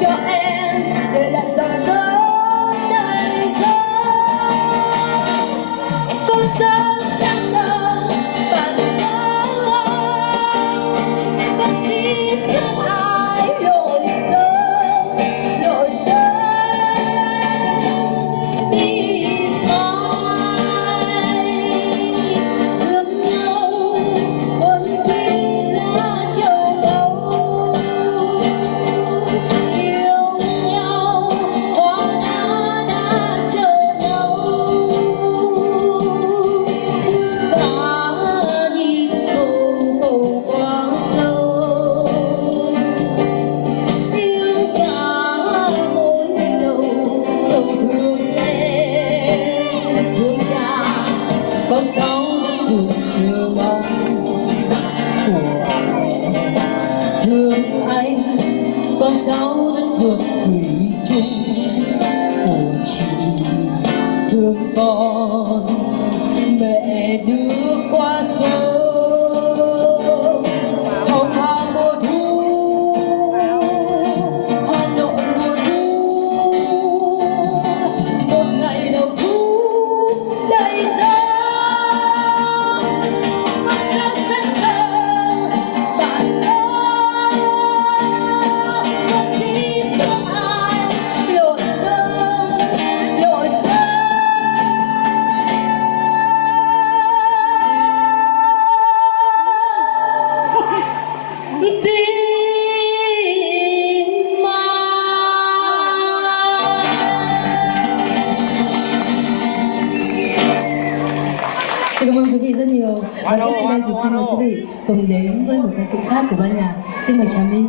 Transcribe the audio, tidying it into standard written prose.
cho em để lại dòng sớm đầy gió. Con sớm sáng sớm và sớm con xin thương ai lội sớm tìm ai thương nhau quân quy lá châu báu yêu nhau hoa lá đã chờ lâu và nhịp cầu cầu quang sâu yêu cả mối dầu dầu thương em thương cha con sóng ruột chiều mong của em thương anh con sóng đất ruột thủy chung của chị thương con mẹ đưa qua sông hồng hà mùa thu Hà Nội mùa thu một ngày đầu thu đầy gió. Con sông sáng sớm và sớm con xin thương ai lội sớm tìm Xin cảm ơn quý vị rất nhiều. Và tiếp sau đây thì xin mời quý vị cùng đến với một ca sĩ khác của ban nhạc. Xin mời Trà My.